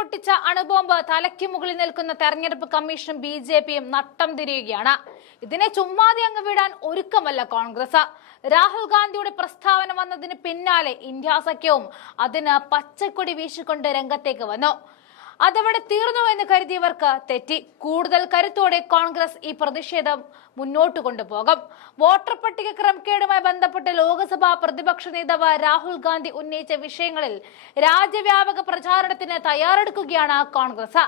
പൊട്ടിച്ച അണുബോംബ് തലയ്ക്ക് മുകളിൽ നിൽക്കുന്ന തെരഞ്ഞെടുപ്പ് കമ്മീഷനും ബി.ജെ.പിയും നട്ടം തിരിയുകയാണ്. ഇതിനെ ചുമ്മാതെ അങ്ങ് വിടാൻ ഒരുക്കമല്ല കോൺഗ്രസ്. രാഹുൽ ഗാന്ധിയുടെ പ്രസ്താവന വന്നതിന് പിന്നാലെ ഇന്ത്യ സഖ്യവും അതിന് പച്ചക്കൊടി വീശിക്കൊണ്ട് രംഗത്തേക്ക് വന്നു. അതവിടെ തീർന്നു എന്ന് കരുതിയവർക്ക് തെറ്റി. കൂടുതൽ കരുത്തോടെ കോൺഗ്രസ് ഈ പ്രതിഷേധം മുന്നോട്ട് കൊണ്ടുപോകും. വോട്ടർ പട്ടിക ക്രമക്കേടുമായി ബന്ധപ്പെട്ട് ലോക്സഭാ പ്രതിപക്ഷ നേതാവ് രാഹുൽ ഗാന്ധി ഉന്നയിച്ച വിഷയങ്ങളിൽ രാജ്യവ്യാപക പ്രചാരണത്തിന് തയ്യാറെടുക്കുകയാണ് കോൺഗ്രസ്.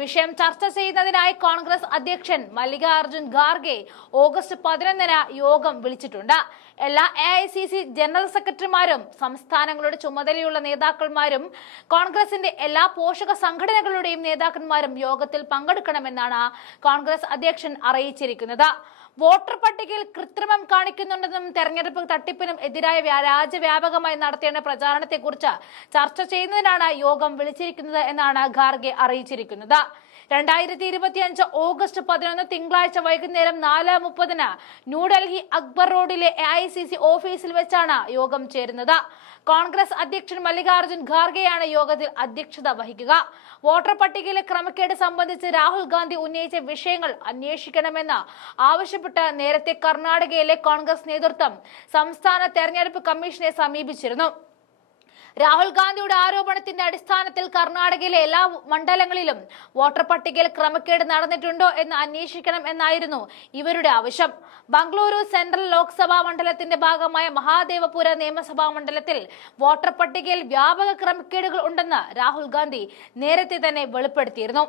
വിഷയം ചർച്ച ചെയ്യുന്നതിനായി കോൺഗ്രസ് അധ്യക്ഷൻ മല്ലികാർജുൻ ഖാർഗെ ഓഗസ്റ്റ് 11-ന് യോഗം വിളിച്ചിട്ടുണ്ട്. എല്ലാ AICC ജനറൽ സെക്രട്ടറിമാരും സംസ്ഥാനങ്ങളുടെ ചുമതലയുള്ള നേതാക്കന്മാരും കോൺഗ്രസിന്റെ എല്ലാ പോഷക സംഘടനകളുടെയും നേതാക്കന്മാരും യോഗത്തിൽ പങ്കെടുക്കണമെന്നാണ് കോൺഗ്രസ് അധ്യക്ഷൻ അറിയിച്ചിരിക്കുന്നത്. വോട്ടർ പട്ടികയിൽ കൃത്രിമം കാണിക്കുന്നുണ്ടെന്നും തെരഞ്ഞെടുപ്പ് തട്ടിപ്പിനും എതിരായ രാജ്യവ്യാപകമായി നടത്തേണ്ട പ്രചാരണത്തെക്കുറിച്ച് ചർച്ച ചെയ്യുന്നതിനാണ് യോഗം വിളിച്ചിരിക്കുന്നത് എന്നാണ് ഖാർഗെ അറിയിച്ചിരിക്കുന്നത്. 2025 ഓഗസ്റ്റ് 11 തിങ്കളാഴ്ച വൈകുന്നേരം 4:30-ന് ന്യൂഡൽഹി അക്ബർ റോഡിലെ AICC ഓഫീസിൽ വെച്ചാണ് യോഗം ചേരുന്നത്. കോൺഗ്രസ് അധ്യക്ഷൻ മല്ലികാർജുൻ ഖാർഗെയാണ് യോഗത്തിൽ അധ്യക്ഷത വഹിക്കുക. വോട്ടർ പട്ടികയിലെ ക്രമക്കേട് സംബന്ധിച്ച് രാഹുൽ ഗാന്ധി ഉന്നയിച്ച വിഷയങ്ങൾ അന്വേഷിക്കണമെന്ന് ആവശ്യപ്പെട്ട് നേരത്തെ കർണാടകയിലെ കോൺഗ്രസ് നേതൃത്വം സംസ്ഥാന തെരഞ്ഞെടുപ്പ് കമ്മീഷനെ സമീപിച്ചിരുന്നു. രാഹുൽ ഗാന്ധിയുടെ ആരോപണത്തിന്റെ അടിസ്ഥാനത്തിൽ കർണാടകയിലെ എല്ലാ മണ്ഡലങ്ങളിലും വോട്ടർ പട്ടികയിൽ ക്രമക്കേട് നടന്നിട്ടുണ്ടോ എന്ന് അന്വേഷിക്കണം എന്നായിരുന്നു ഇവരുടെ ആവശ്യം. ബംഗളൂരു സെൻട്രൽ ലോക്സഭാ മണ്ഡലത്തിന്റെ ഭാഗമായ മഹാദേവപുര നിയമസഭാ മണ്ഡലത്തിൽ വോട്ടർ പട്ടികയിൽ വ്യാപക ക്രമക്കേടുകൾ ഉണ്ടെന്ന് രാഹുൽ ഗാന്ധി നേരത്തെ തന്നെ വെളിപ്പെടുത്തിയിരുന്നു.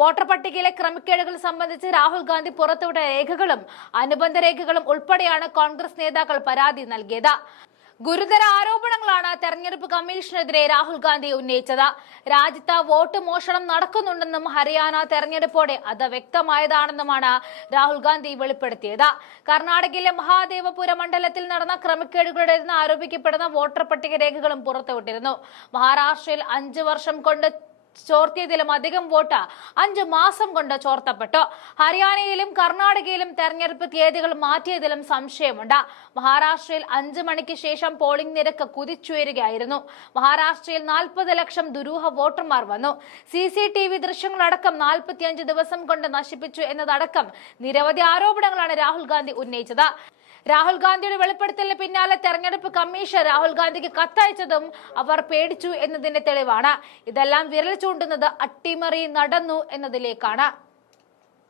വോട്ടർ പട്ടികയിലെ ക്രമക്കേടുകൾ സംബന്ധിച്ച് രാഹുൽ ഗാന്ധി പുറത്തുവിട്ട രേഖകളും അനുബന്ധ രേഖകളും ഉൾപ്പെടെയാണ് കോൺഗ്രസ് നേതാക്കൾ പരാതി നൽകിയത്. ഗുരുതര ആരോപണങ്ങളാണ് തെരഞ്ഞെടുപ്പ് കമ്മീഷനെതിരെ രാഹുൽ ഗാന്ധി ഉന്നയിച്ചത്. രാജ്യത്ത് വോട്ട് മോഷണം നടക്കുന്നുണ്ടെന്നും ഹരിയാന തെരഞ്ഞെടുപ്പോടെ അത് വ്യക്തമായതാണെന്നുമാണ് രാഹുൽ ഗാന്ധി വെളിപ്പെടുത്തിയത്. കർണാടകയിലെ മഹാദേവപുര മണ്ഡലത്തിൽ നടന്ന ക്രമക്കേടുകളുടെന്ന് ആരോപിക്കപ്പെടുന്ന വോട്ടർ പട്ടിക രേഖകളും പുറത്തുവിട്ടിരുന്നു. മഹാരാഷ്ട്രയിൽ 5 വർഷം കൊണ്ട് ചോർത്തിയതിലും അധികം വോട്ട് 5 മാസം കൊണ്ട് ചോർത്തപ്പെട്ടു. ഹരിയാനയിലും കർണാടകയിലും തെരഞ്ഞെടുപ്പ് തീയതികൾ മാറ്റിയതിലും സംശയമുണ്ട്. മഹാരാഷ്ട്രയിൽ 5 മണിക്ക് ശേഷം പോളിംഗ് നിരക്ക് കുതിച്ചുയരുകയായിരുന്നു. മഹാരാഷ്ട്രയിൽ 40 ലക്ഷം ദുരൂഹ വോട്ടർമാർ വന്നു. CCTV ദൃശ്യങ്ങളടക്കം 45 ദിവസം കൊണ്ട് നശിപ്പിച്ചു എന്നതടക്കം നിരവധി ആരോപണങ്ങളാണ് രാഹുൽ ഗാന്ധി ഉന്നയിച്ചത്. രാഹുൽ ഗാന്ധിയുടെ വെളിപ്പെടുത്തലിന് പിന്നാലെ തെരഞ്ഞെടുപ്പ് കമ്മീഷൻ രാഹുൽ ഗാന്ധിക്ക് കത്തയച്ചതും അവർ പേടിച്ചു എന്നതിന്റെ തെളിവാണ്. ഇതെല്ലാം വിരൽ ചൂണ്ടുന്നത് അട്ടിമറി നടന്നു എന്നതിലേക്കാണ്.